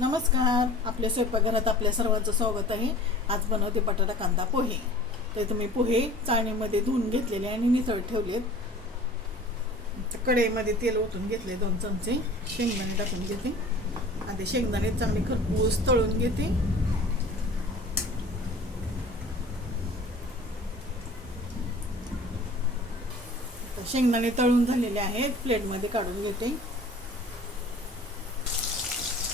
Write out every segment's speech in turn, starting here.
नमस्कार. आपल्या स्वयंपाकघरात आपल्या सर्वांचं स्वागत आहे. आज बनवते बटाटा कांदा पोहे. तर तुम्ही पोहे चाळणीमध्ये धुवून घेतलेले आणि नितळ ठेवलेत आहेत. कढईमध्ये तेल ओतून घेतले दोन चमचे. शेंगदाणे टाकून घेते. आता शेंगदाणे चांगले खरपूस तळून घेते. शेंगदाणे तळून झालेले आहेत. प्लेटमध्ये काढून घेते.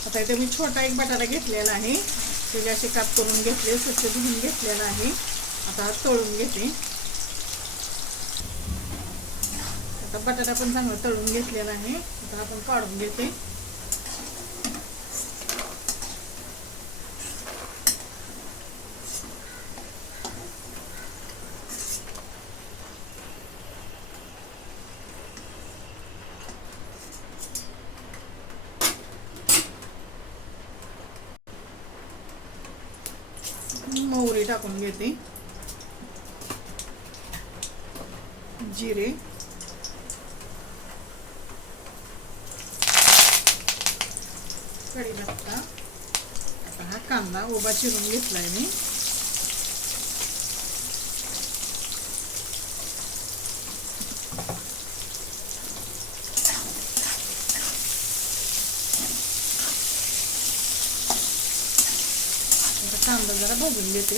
आता इथे मी छोटा एक बटाटा घेतलेला आहे. त्याचे असे काप करून घेतले स्वच्छ धुवून घेतलेला आहे. आता तळून घेते. आता बटाटा पण चांगला तळून घेतलेला आहे. आता आपण काढून घेते. मोहरी टाकून घेते. जिरे. कढीपत्ता. आता हा कांदा उभा चिरून घेतलाय मी. कांदा जरा भाजून घेते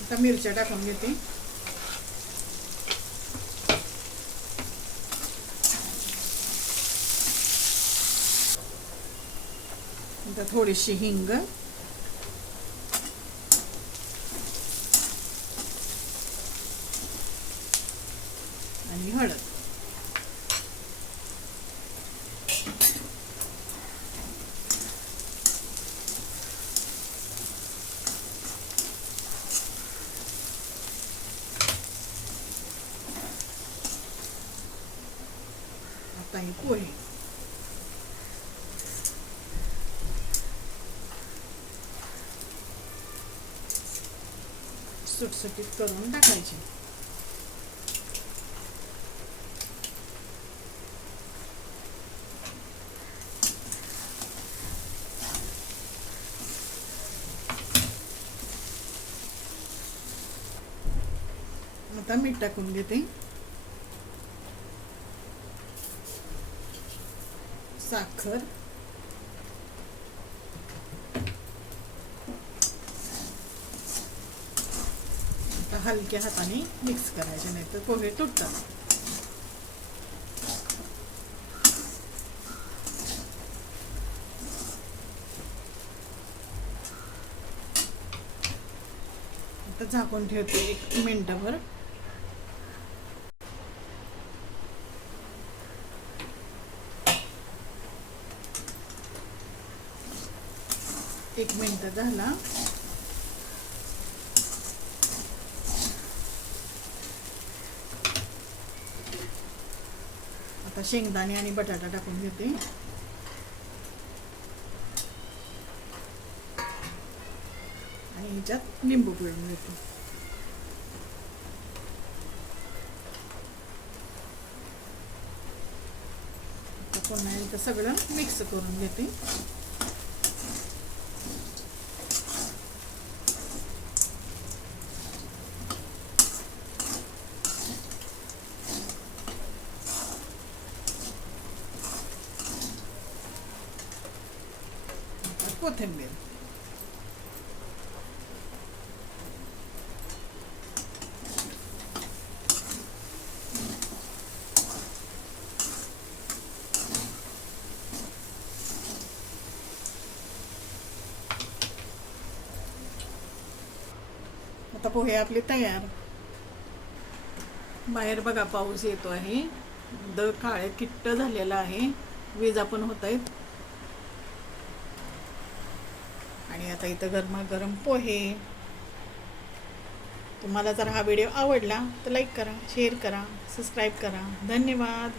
आता मिरच्या टाकून घेते आता थोडीशी हिंग आणि हळद आता हे पोहे सुटसुटीत करून टाकायचे आता मीठ टाकून घेते साखर आता हलक्या हाताने मिक्स करायचे नाही तर पोहे तुटतात. आता झाकून ठेवते एक मिनटभर. एक मिनटं झाला. आता शेंगदाणे आणि बटाटा टाकून घेते. आणि ह्याच्यात लिंबू पिळून घेते. आता पुन्हा एकदा सगळं मिक्स करून घेते आता कोथिंबीर. आता पोहे आपले तयार. बाहेर बघा पाऊस येतो आहे द काळे किट्ट झालेला आहे. वीज पण होत आहेत आणि आता इथं गरमागरम पोहे. तुम्हाला जर हा व्हिडिओ आवडला तर लाईक करा शेअर करा सबस्क्राईब करा. धन्यवाद.